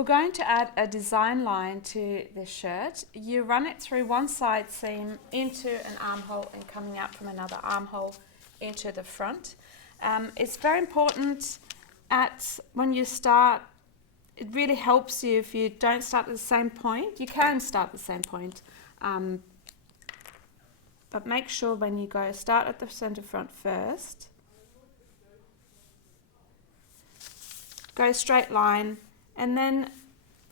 We're going to add a design line to the shirt. You run it through one side seam into an armhole and coming out from another armhole into the front. It's very important when you start. It really helps you if you don't start at the same point. You can start at the same point, but make sure when you go, start at the center front first. Go straight line, and then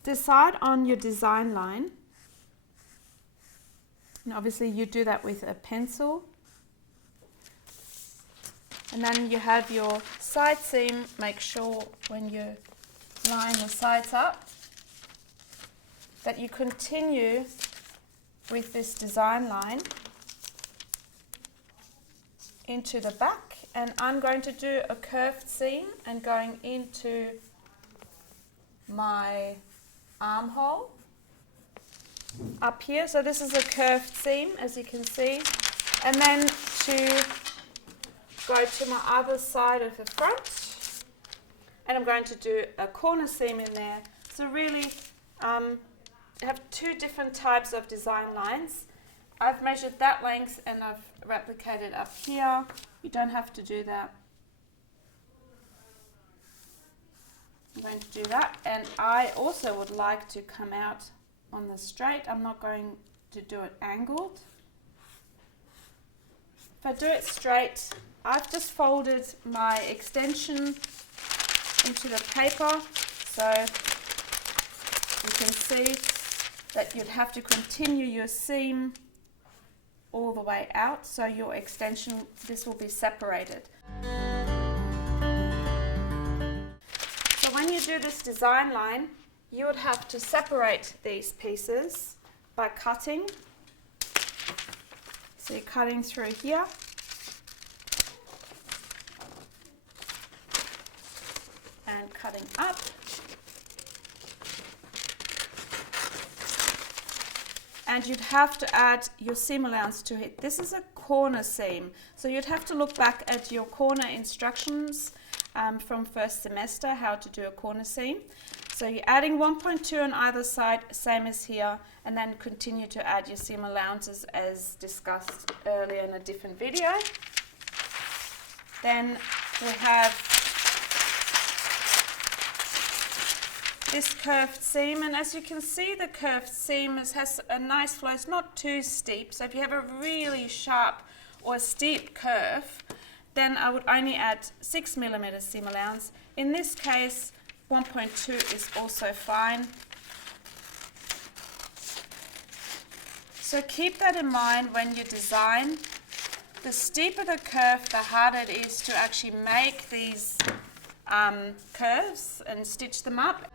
decide on your design line. And obviously you do that with a pencil. And then you have your side seam. Make sure when you line the sides up that you continue with this design line into the back. And I'm going to do a curved seam and going into my armhole up here. So this is a curved seam, as you can see. And then to go to my other side of the front, and I'm going to do a corner seam in there. So really have two different types of design lines. I've measured that length and I've replicated up here. You don't have to do that. I'm going to do that, and I also would like to come out on the straight. I'm not going to do it angled. If I do it straight, I've just folded my extension into the paper, so you can see that you'd have to continue your seam all the way out, so your extension, this will be separated. So when you do this design line, you would have to separate these pieces by cutting. So you're cutting through here. And cutting up. And you'd have to add your seam allowance to it. This is a corner seam, so you'd have to look back at your corner instructions from first semester, how to do a corner seam. So you're adding 1.2 on either side, same as here, and then continue to add your seam allowances as discussed earlier in a different video. Then we have this curved seam, and as you can see, the curved seam has a nice flow. It's not too steep, so if you have a really sharp or steep curve, then I would only add 6mm seam allowance. In this case, 1.2 is also fine. So keep that in mind when you design. The steeper the curve, the harder it is to actually make these curves and stitch them up.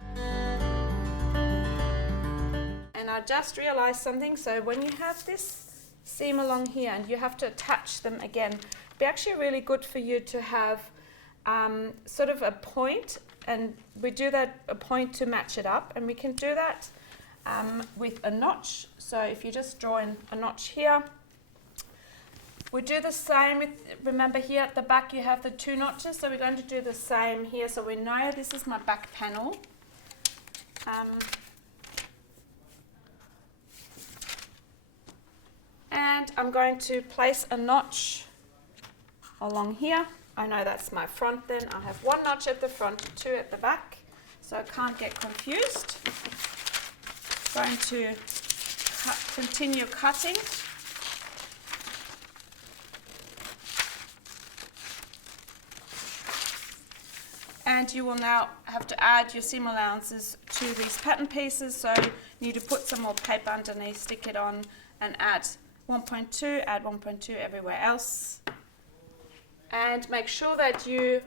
And I just realized something. So when you have this seam along here and you have to attach them again, it'd be actually really good for you to have sort of a point, and we do that a point to match it up, and we can do that with a notch. So if you just draw in a notch here, we do the same with, remember here at the back you have the two notches, so we're going to do the same here, so we know this is my back panel. And I'm going to place a notch along here. I know that's my front then. I have one notch at the front, two at the back, so I can't get confused. Going to continue cutting. And you will now have to add your seam allowances to these pattern pieces, so you need to put some more paper underneath, stick it on, and add 1.2, add 1.2 everywhere else. And make sure that you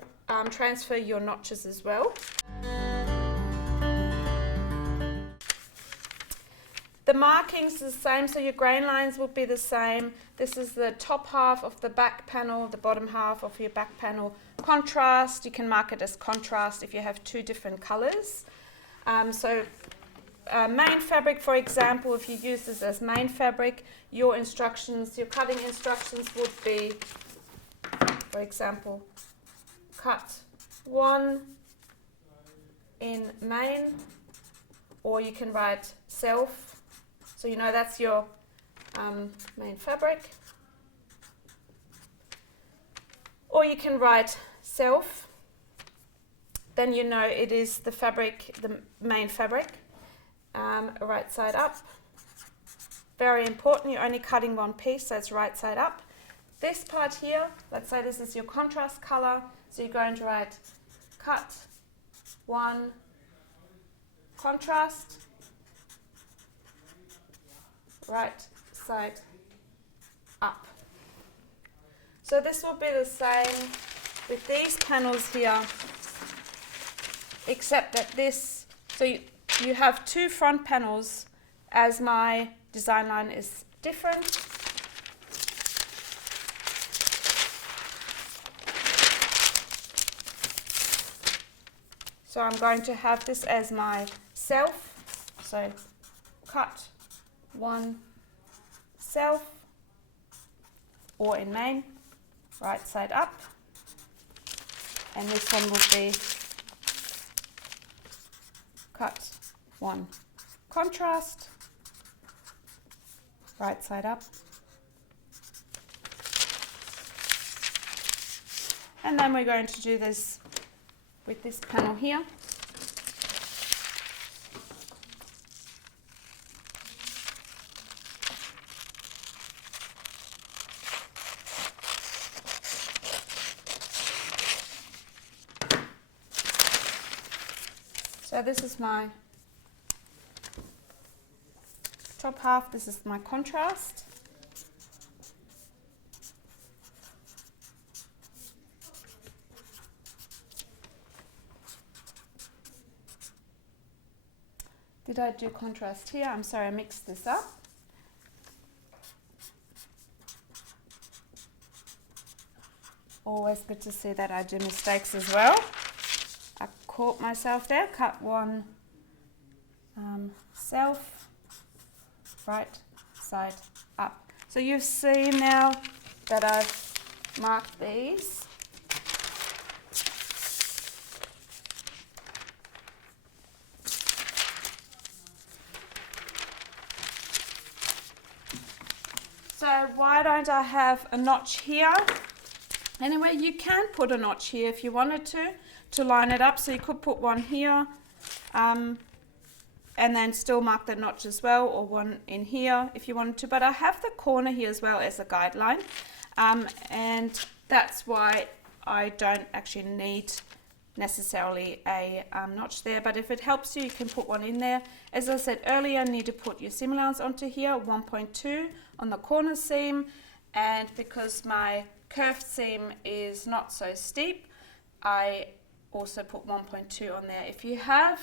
transfer your notches as well. The markings are the same, so your grain lines will be the same. This is the top half of the back panel, the bottom half of your back panel. Contrast, you can mark it as contrast if you have two different colors. Main fabric, for example, if you use this as main fabric, your instructions, your cutting instructions would be, for example, cut 1 in main or you can write self, so you know that's your main fabric, or you can write self, then you know it is the fabric, the main fabric, right side up. Very important, you're only cutting one piece, so it's right side up. This part here, let's say this is your contrast color, so you're going to write cut one contrast, right side up. So this will be the same with these panels here, except that this, so you have two front panels as my design line is different. So I'm going to have this as my self, so cut one self, or in main, right side up, and this one will be cut one contrast, right side up, and then we're going to do this with this panel here. So this is my top half, this is my contrast. Did I do contrast here? I'm sorry, I mixed this up. Always good to see that I do mistakes as well. I caught myself there, cut one self, right side up. So you've seen now that I've marked these. So why don't I have a notch here? Anyway, you can put a notch here if you wanted to line it up. So you could put one here and then still mark the notch as well, or one in here if you wanted to. But I have the corner here as well as a guideline, and that's why I don't actually need necessarily a notch there. But if it helps you, you can put one in there. As I said earlier, you need to put your seam allowance onto here, 1.2 on the corner seam, and because my curved seam is not so steep, I also put 1.2 on there. If you have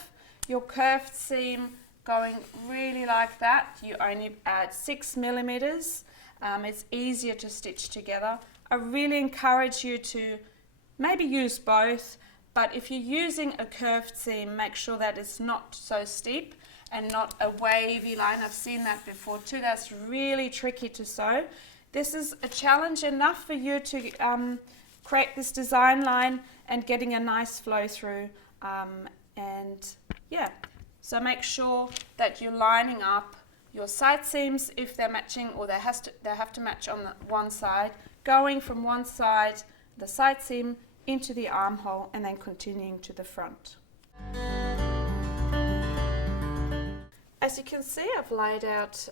your curved seam going really like that, you only add 6 millimeters. It's easier to stitch together. I really encourage you to maybe use both, but if you're using a curved seam, make sure that it's not so steep and not a wavy line. I've seen that before too. That's really tricky to sew. This is a challenge enough for you to create this design line and getting a nice flow through. And yeah, so make sure that you're lining up your side seams if they're matching, or they have to match on the one side, going from one side, the side seam, into the armhole, and then continuing to the front. As you can see, I've laid out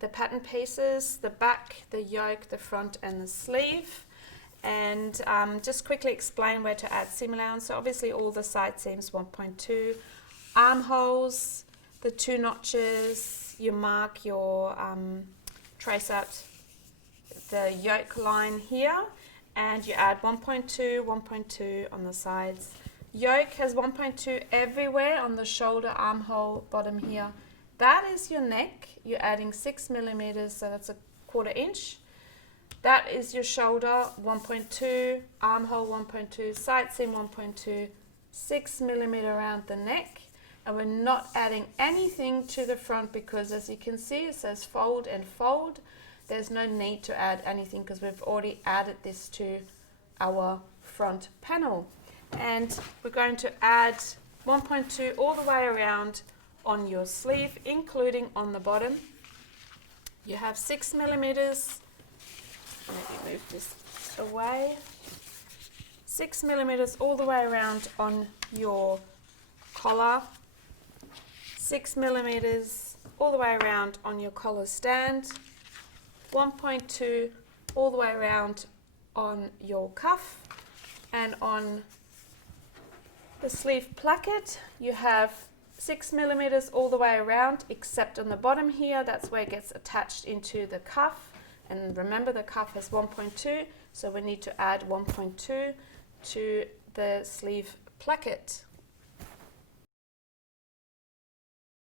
the pattern pieces, the back, the yoke, the front, and the sleeve, and just quickly explain where to add seam allowance. So obviously all the side seams 1.2, armholes, the 2 notches, you mark your trace out the yoke line here, and you add 1.2, 1.2 on the sides. Yoke has 1.2 everywhere on the shoulder, armhole, bottom here. That is your neck. You're adding 6 millimeters, so that's a 1/4 inch. That is your shoulder, 1.2, armhole 1.2, side seam 1.2, 6 millimeter around the neck. And we're not adding anything to the front because, as you can see, it says fold and fold. There's no need to add anything because we've already added this to our front panel. And we're going to add 1.2 all the way around on your sleeve, including on the bottom. You have 6 millimeters. Maybe move this away. 6 millimeters all the way around on your collar. 6 millimeters all the way around on your collar stand. 1.2 all the way around on your cuff, and on the sleeve placket you have 6 millimeters all the way around, except on the bottom here, that's where it gets attached into the cuff. And remember, the cuff has 1.2, so we need to add 1.2 to the sleeve placket.